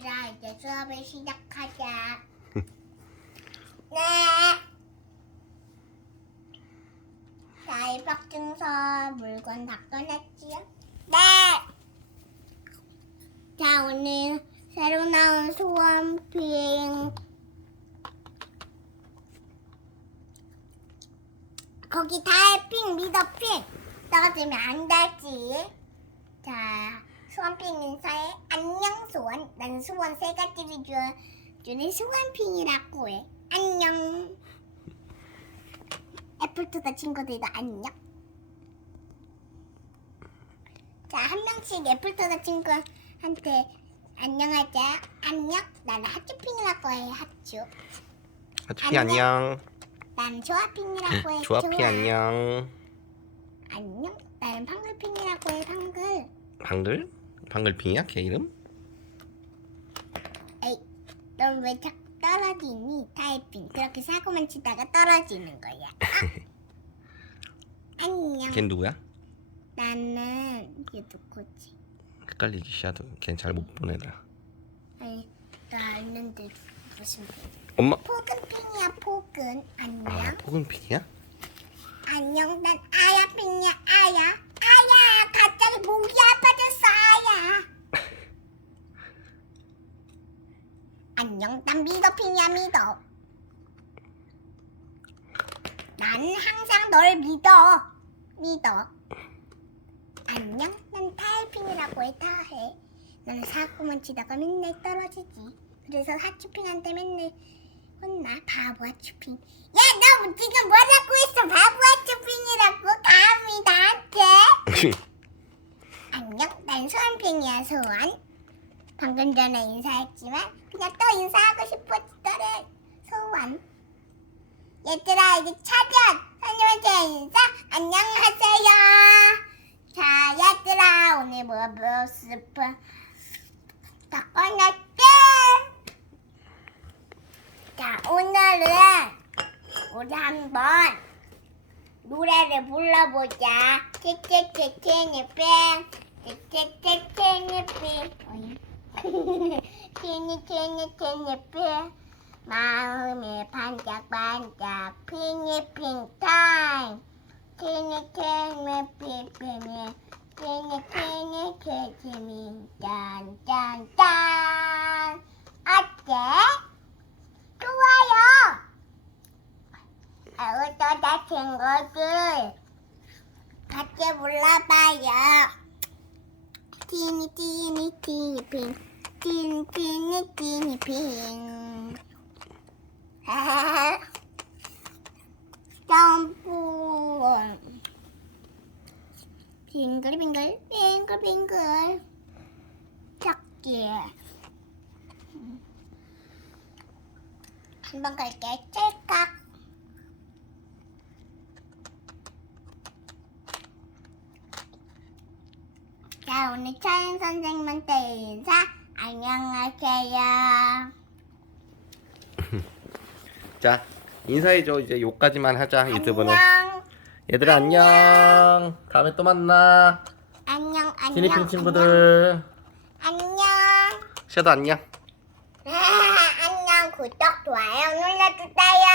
얘들아 이제 수업을 시작하자. 네. 자, 입학증서 물건 다 꺼냈지요? 네. 자, 오늘 새로 나온 소원핑 거기 달핑, 미더핑 떨어지면 안 되지. 자, 수원핑 인사해. 수원. 난 수원 세 가지를 줘. 주는 수원핑이라고 해. 안녕. 애플투더 친구들도 안녕. 자, 한 명씩 애플투더 친구한테 안녕하자. 안녕. 나는 하츄핑이라고 해. 하츄. 하츄피 안녕. 나는 조아핑이라고 해. 조아피 조아. 안녕. 안녕. 나는 방글핑이라고 해. 방글. 방글? 방글핑이야? 걔 이름? 에이, 넌 왜 자꾸 떨어지니? 타이핑. 그렇게 사고만 치다가 떨어지는 거야. 아. 안녕. 걘 누구야? 나는 이게 누구지? 헷갈리지 씨야도 걘잘못 보내더라. 아니, 나 아는데 무슨 핑? 엄마. 포근핑이야, 포근. 아 안녕. 포근핑이야? 안녕, 난 아야핑이야, 아야. 아야, 갑자기 아파졌어, 아야. 안녕, 난 미더핑이야, 미더. 난 항상 널 믿어. 믿어. 안녕, 난 타이핑이라고 해, 타해. 나는 사고만 치다가 맨날 떨어지지. 그래서 하츄핑한테 맨날 혼나, 바보 하츄핑. 야, 너 지금 뭐라고 했어? 바보 하츄핑이라고? 감히 나한테? 안녕, 난 소원핑이야, 소원. 방금 전에 인사했지만 그냥 또 인사하고 싶어지더래, 소원. 얘들아, 이제 차렷! 선생님한테 인사! 안녕하세요! 자, 얘들아, 오늘 뭐 모습 다 꺼냈게! 자, 오늘은 우리 한번 노래를 불러보자. 치치치치니핑, 치치치치니핑. 치니치니치니핑. 마음이 반짝반짝 피니핑 타임. 치니치니핑핑. 치니치니치니핑. 짠짠짠. 어때? 좋아요. 아우 또다 친구들 같이 불러봐요. 티니 티니 티니핑 티니 티니 티니핑 점프 빙글빙글 빙글빙글 찾기 한번 갈게. 찰칵 자 오늘 차인 선생님한테 인사 안녕하세요. 자 인사해줘. 이제 요까지만 하자 유튜브는. 안녕. 얘들아 안녕. 다음에 또 만나. 안녕 안녕. 티니핑 친구들. 안녕. 샤도 안녕. 아, 안녕. 구독 좋아요 눌러주세요.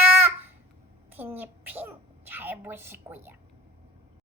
티니핑 잘 보시고요